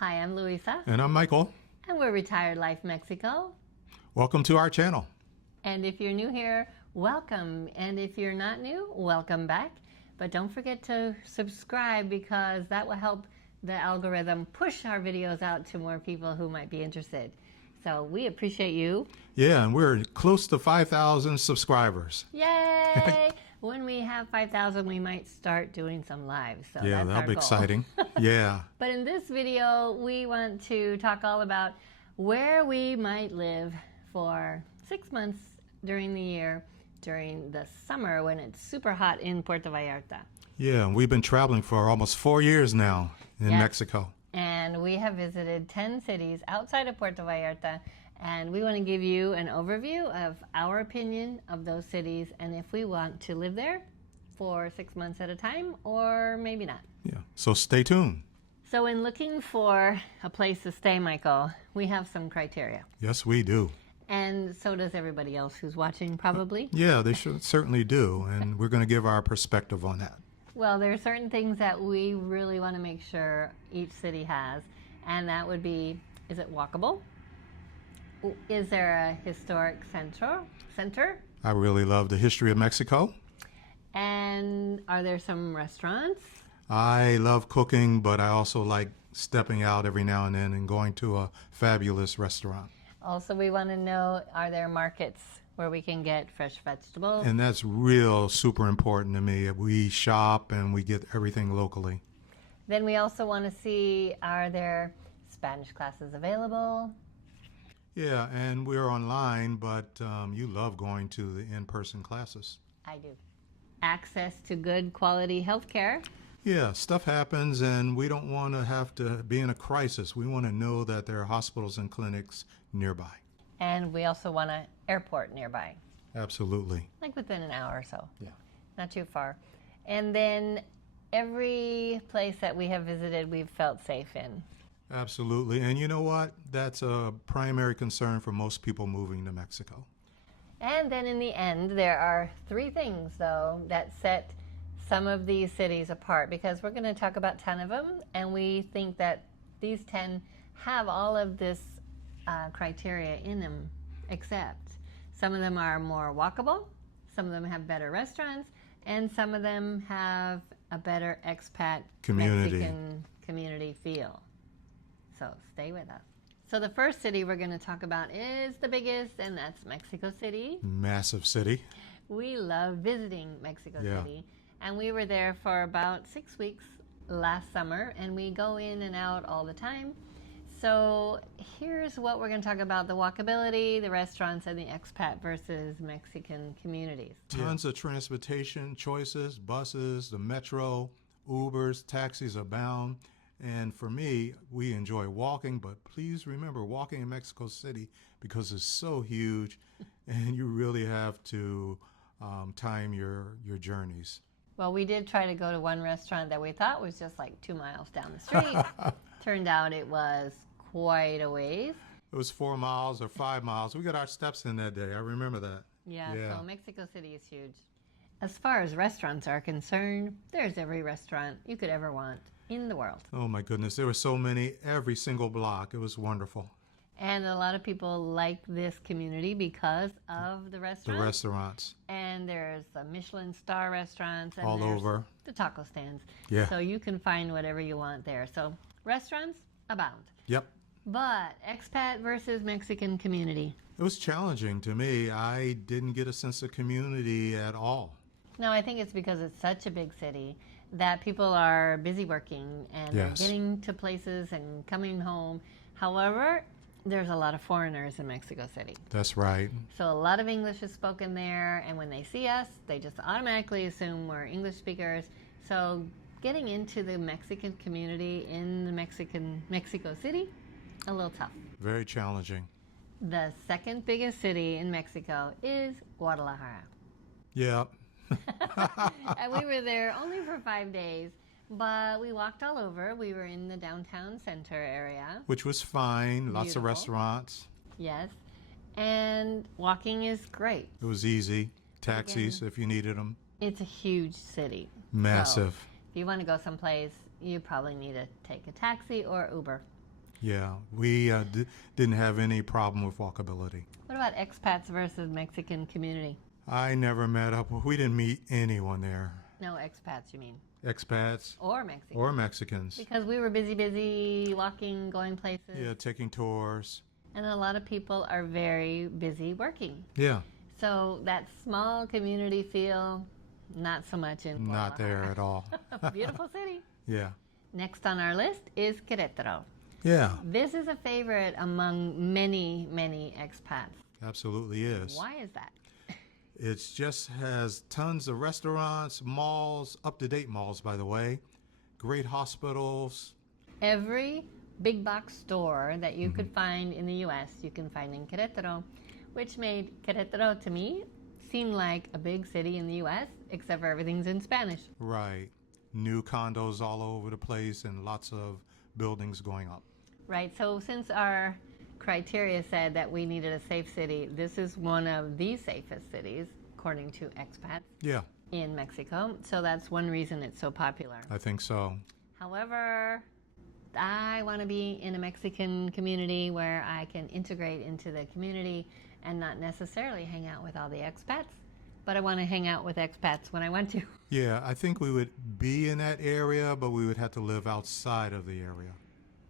Hi, I'm Luisa. And I'm Michael. And we're Retired Life Mexico. Welcome to our channel. And if you're new here, welcome. And if you're not new, welcome back. But don't forget to subscribe because that will help the algorithm push our videos out to more people who might be interested. So we appreciate you. Yeah, and we're close to 5,000 subscribers. Yay! When we have 5,000, we might start doing some lives. So Yeah, that's that'll our be goal. exciting. Yeah. But in this video, we want to talk all about where we might live for 6 months during the year, during the summer when it's super hot in Puerto Vallarta. Yeah, and we've been traveling for almost 4 years now in Mexico. And we have visited 10 cities outside of Puerto Vallarta, and we want to give you an overview of our opinion of those cities and if we want to live there for 6 months at a time or maybe not. Yeah, so stay tuned. So in looking for a place to stay, Michael, we have some criteria. Yes, we do. And so does everybody else who's watching, probably. Yeah, they certainly do, and we're going to give our perspective on that. Well, there are certain things that we really want to make sure each city has, and that would be, is it walkable? Is there a historic center? I really love the history of Mexico. And are there some restaurants? I love cooking, but I also like stepping out every now and then and going to a fabulous restaurant. Also, we want to know, are there markets where we can get fresh vegetables? And that's real super important to me. We shop and we get everything locally. Then we also want to see, are there Spanish classes available? Yeah, and we're online, but you love going to the in-person classes. I do. Access to good quality health care. Yeah, stuff happens and we don't want to have to be in a crisis. We want to know that there are hospitals and clinics nearby. And we also want an airport nearby. Absolutely. Like within an hour or so. Yeah. Not too far. And then every place that we have visited, we've felt safe in. Absolutely. And you know what? That's a primary concern for most people moving to Mexico. And then in the end, there are 3 things, though, that set some of these cities apart, because we're going to talk about 10 of them, and we think that these 10 have all of this criteria in them, except some of them are more walkable, some of them have better restaurants, and some of them have a better expat Mexican community feel. So stay with us. So the first city we're going to talk about is the biggest, and that's Mexico City. Massive city. We love visiting Mexico City. And we were there for about 6 weeks last summer, and we go in and out all the time. So here's what we're going to talk about: the walkability, the restaurants, and the expat versus Mexican communities. Tons of transportation choices, buses, the metro, Ubers, taxis abound. And for me, we enjoy walking, but please remember walking in Mexico City because it's so huge and you really have to time your journeys. Well, we did try to go to one restaurant that we thought was just like 2 miles down the street. Turned out it was quite a ways. It was 4 miles or 5 miles. We got our steps in that day. I remember that. Yeah, so Mexico City is huge. As far as restaurants are concerned, there's every restaurant you could ever want in the world. Oh my goodness, there were so many, every single block. It was wonderful. And a lot of people like this community because of the restaurants. The restaurants. And there's the Michelin star restaurants. And all over. The taco stands. Yeah. So you can find whatever you want there. So restaurants abound. Yep. But expat versus Mexican community. It was challenging to me. I didn't get a sense of community at all. No, I think it's because it's such a big city that people are busy working and they're getting to places and coming home. However, there's a lot of foreigners in Mexico City. That's right. So a lot of English is spoken there, and when they see us, they just automatically assume we're English speakers. So getting into the Mexican community in the Mexico City, a little tough. Very challenging. The second biggest city in Mexico is Guadalajara. Yeah. And we were there only for 5 days, but we walked all over. We were in the downtown center area. Which was fine. Lots of restaurants. Yes. And walking is great. It was easy. Taxis if you needed them. It's a huge city. Massive. So if you want to go someplace, you probably need to take a taxi or Uber. Yeah, we didn't have any problem with walkability. What about expats versus Mexican community? I never met up. We didn't meet anyone there. No, expats, you mean? Expats Or Mexicans. or Mexicans. Because we were busy, walking, going places. Yeah, taking tours. And a lot of people are very busy working. Yeah, So that small community feel, not so much in not there Guadalajara. at all. Beautiful city. Yeah, Next on our list is Querétaro. yeah, This is a favorite among many, many expats. absolutely is. Why is that? It just has tons of restaurants, malls, up-to-date malls, by the way, great hospitals. Every big box store that you could find in the U.S., you can find in Querétaro, which made Querétaro, to me, seem like a big city in the U.S., except for everything's in Spanish. Right. New condos all over the place and lots of buildings going up. Right, so since our criteria said that we needed a safe city, this is one of the safest cities, according to expats, Yeah, in Mexico. So that's one reason it's so popular. I think so. However, I want to be in a Mexican community where I can integrate into the community and not necessarily hang out with all the expats, but I want to hang out with expats when I want to. Yeah, I think we would be in that area, but we would have to live outside of the area.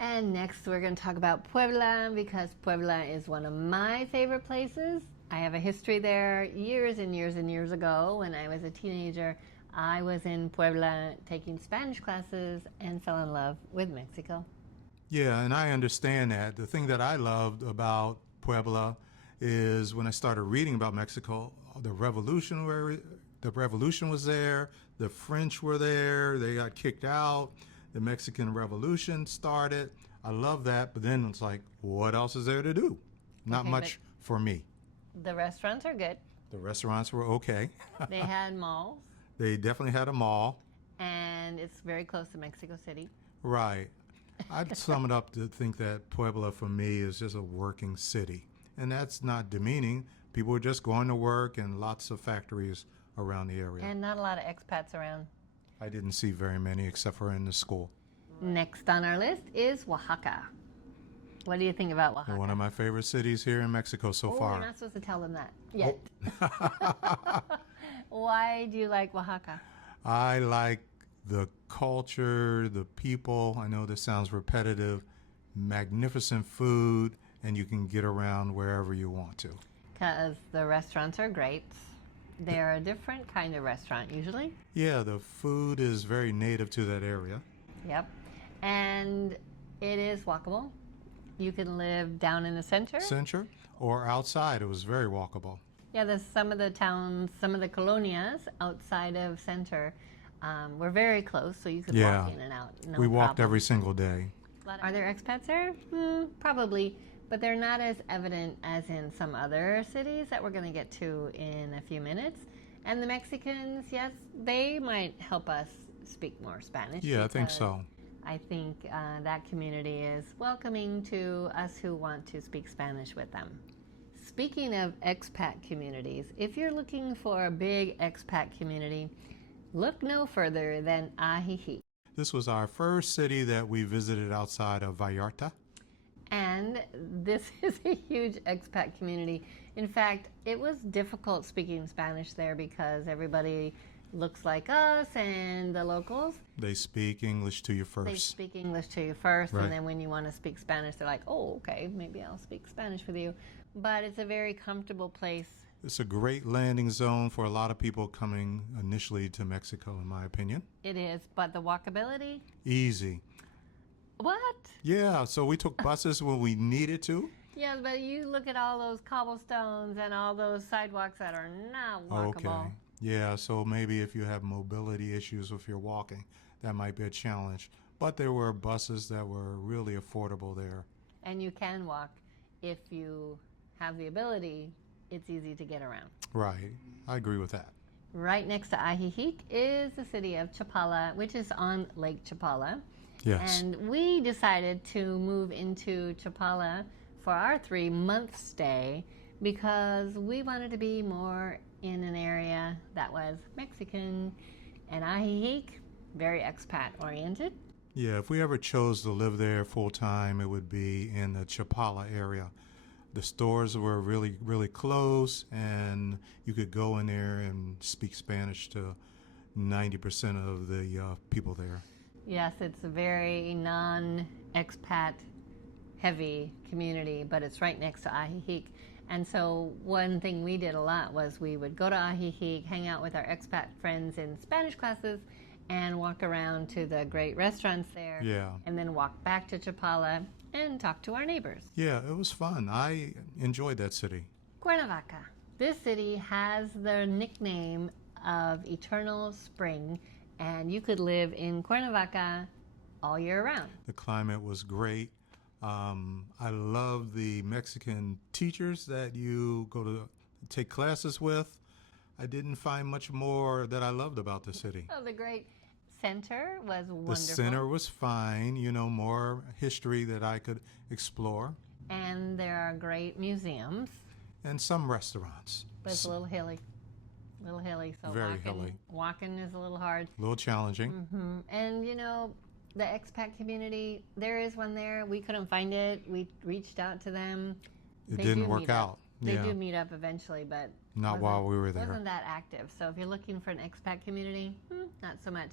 And next we're going to talk about Puebla, because Puebla is one of my favorite places. I have a history there. Years and years and years ago, when I was a teenager, I was in Puebla taking Spanish classes and fell in love with Mexico. Yeah, and I understand that. The thing that I loved about Puebla is when I started reading about Mexico, the revolution was there, the French were there, they got kicked out, the Mexican Revolution started. I love that, but then it's like, what else is there to do? Not Okay, much for me. The restaurants are good. The restaurants were okay. They had malls, They definitely had a mall. and it's very close to Mexico City. Right. I'd sum it up to think that Puebla for me is just a working city. And that's not demeaning. People are just going to work and lots of factories around the area. And not a lot of expats around. I didn't see very many except for in the school. Next on our list is Oaxaca. What do you think about Oaxaca? One of my favorite cities here in Mexico so We're far. not supposed to tell them that yet. Why do you like Oaxaca? I like the culture, the people. I know this sounds repetitive. Magnificent food, and you can get around wherever you want to. Because the restaurants are great. They're a different kind of restaurant usually. Yeah, the food is very native to that area. Yep. And it is walkable. You can live down in the center. Center or outside, it was very walkable. Yeah, there's some of the towns, some of the colonias outside of center were very close, so you could walk in and out. No We walked problem. every single day. Are there expats there? Probably, but they're not as evident as in some other cities that we're going to get to in a few minutes. And the Mexicans, yes, they might help us speak more Spanish. Yeah, I think because so. I think that community is welcoming to us who want to speak Spanish with them. Speaking of expat communities, if you're looking for a big expat community, look no further than Ajijic. This was our first city that we visited outside of Vallarta. And this is a huge expat community. In fact, it was difficult speaking Spanish there because everybody looks like us and the locals. They speak English to you first. They speak English to you first, Right. and then when you want to speak Spanish, they're like, oh, okay, maybe I'll speak Spanish with you. But it's a very comfortable place. It's a great landing zone for a lot of people coming initially to Mexico, in my opinion. It is, but the walkability? Easy. What? Yeah, so we took buses when we needed to. Yeah, but you look at all those cobblestones and all those sidewalks that are not walkable. Okay. Yeah, so maybe if you have mobility issues with your walking, that might be a challenge. But there were buses that were really affordable there. And you can walk if you have the ability. It's easy to get around. Right. I agree with that. Right next to Ajijic is the city of Chapala, which is on Lake Chapala. Yes. And we decided to move into Chapala for our 3-month stay because we wanted to be more in an area that was Mexican. And Ajijic, very expat oriented. Yeah, if we ever chose to live there full time, it would be in the Chapala area. The stores were really, really close, and you could go in there and speak Spanish to 90% of the people there. Yes, it's a very non-expat heavy community, but it's right next to Ajijic. And so one thing we did a lot was we would go to Ajijic, hang out with our expat friends in Spanish classes, and walk around to the great restaurants there. Yeah. And then walk back to Chapala and talk to our neighbors. Yeah, it was fun. I enjoyed that city. Cuernavaca. This city has the nickname of Eternal Spring, and you could live in Cuernavaca all year round. The climate was great. I love the Mexican teachers that you go to take classes with. I didn't find much more that I loved about the city. Oh, the great center was wonderful. The center was fine, more history that I could explore. And there are great museums. And some restaurants. But it's a little hilly. So very hilly. Walking is a little hard. A little challenging. Mm-hmm. And the expat community, there is one there. We couldn't find it. We reached out to them. It didn't work out. They do meet up eventually, but not while we were there. Wasn't that active. So if you're looking for an expat community, not so much.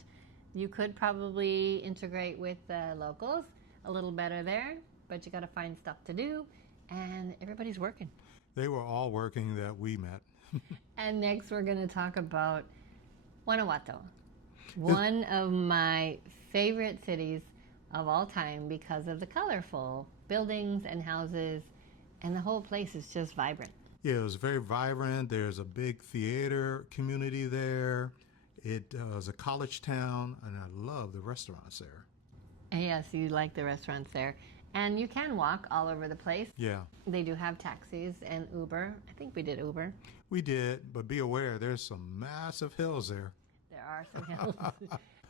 You could probably integrate with the locals a little better there, but you got to find stuff to do, and everybody's working. They were all working that we met. And next we're going to talk about Guanajuato, one of my favorite cities of all time because of the colorful buildings and houses, and the whole place is just vibrant. Yeah, it was very vibrant. There's a big theater community there. It was a college town, and I love the restaurants there. Yes, you like the restaurants there. And you can walk all over the place. Yeah. They do have taxis and Uber. I think we did Uber. We did, but be aware, there's some massive hills there. There are some hills.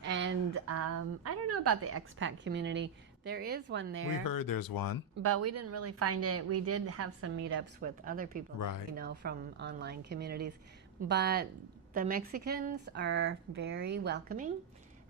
And I don't know about the expat community. There is one there. We heard there's one. But we didn't really find it. We did have some meetups with other people, right, from online communities. But the Mexicans are very welcoming.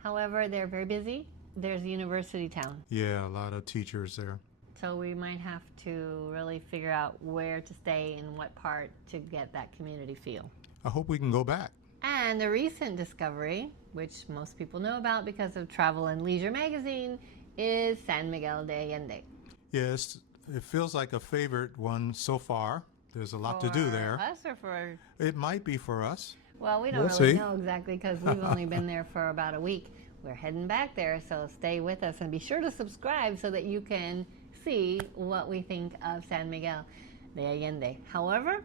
However, they're very busy. There's a university town. Yeah, a lot of teachers there. So we might have to really figure out where to stay and what part to get that community feel. I hope we can go back. And the recent discovery, which most people know about because of Travel and Leisure magazine, is San Miguel de Allende. Yes, it feels like a favorite one so far. There's a lot to do there. For us or for... It might be for us. Well, we don't really know exactly because we've only been there for about a week. We're heading back there, so stay with us and be sure to subscribe so that you can see what we think of San Miguel de Allende. However,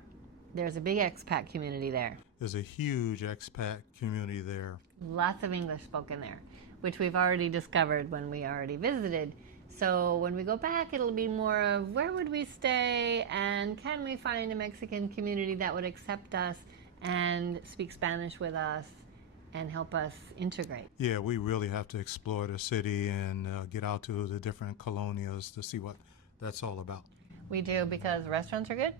there's a big expat community there. There's a huge expat community there. Lots of English spoken there, which we've already discovered when we already visited. So when we go back, it'll be more of where would we stay and can we find a Mexican community that would accept us and speak Spanish with us and help us integrate. Yeah, we really have to explore the city and get out to the different colonias to see what that's all about. We do, because restaurants are good.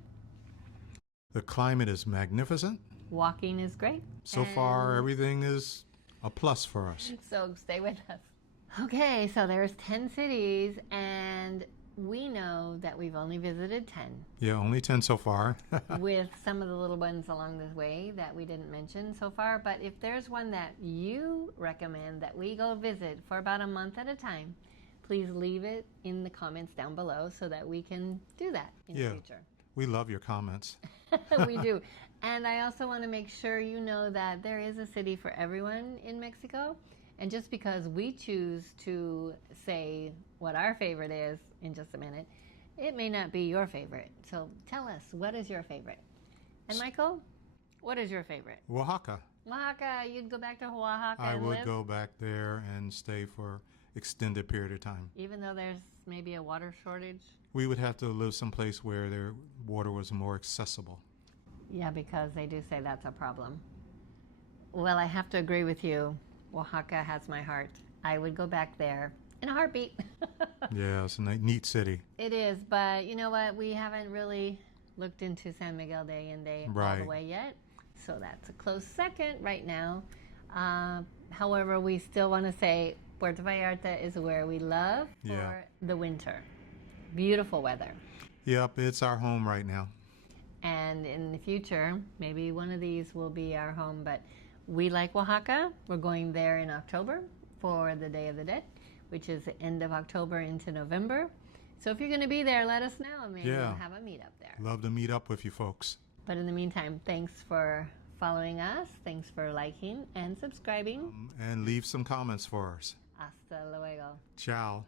The climate is magnificent. Walking is great. So far, everything is a plus for us. So stay with us. Okay, so there's 10 cities, and we know that we've only visited 10. Yeah, only 10 so far. With some of the little ones along the way that we didn't mention so far. But if there's one that you recommend that we go visit for about a month at a time, please leave it in the comments down below so that we can do that in the future. We love your comments. We do. And I also want to make sure you know that there is a city for everyone in Mexico. And just because we choose to say what our favorite is in just a minute, it may not be your favorite. So tell us, what is your favorite? And Michael, what is your favorite? Oaxaca. Oaxaca. You'd go back to Oaxaca I and would live? go back there and stay for extended period of time. Even though there's maybe a water shortage? We would have to live someplace where their water was more accessible. Yeah, because they do say that's a problem. Well, I have to agree with you. Oaxaca has my heart. I would go back there in a heartbeat. Yeah, it's a neat city. It is, but you know what? We haven't really looked into San Miguel de Allende all the way yet. So that's a close second right now. However, we still want to say Puerto Vallarta is where we love for Yeah. the winter. Beautiful weather. Yep, it's our home right now. And in the future, maybe one of these will be our home, but we like Oaxaca. We're going there in October for the Day of the Dead, which is the end of October into November. So if you're going to be there, let us know, and maybe Yeah. we'll have a meetup there. Love to meet up with you folks. But in the meantime, thanks for following us. Thanks for liking and subscribing. And leave some comments for us. Hasta luego. Ciao.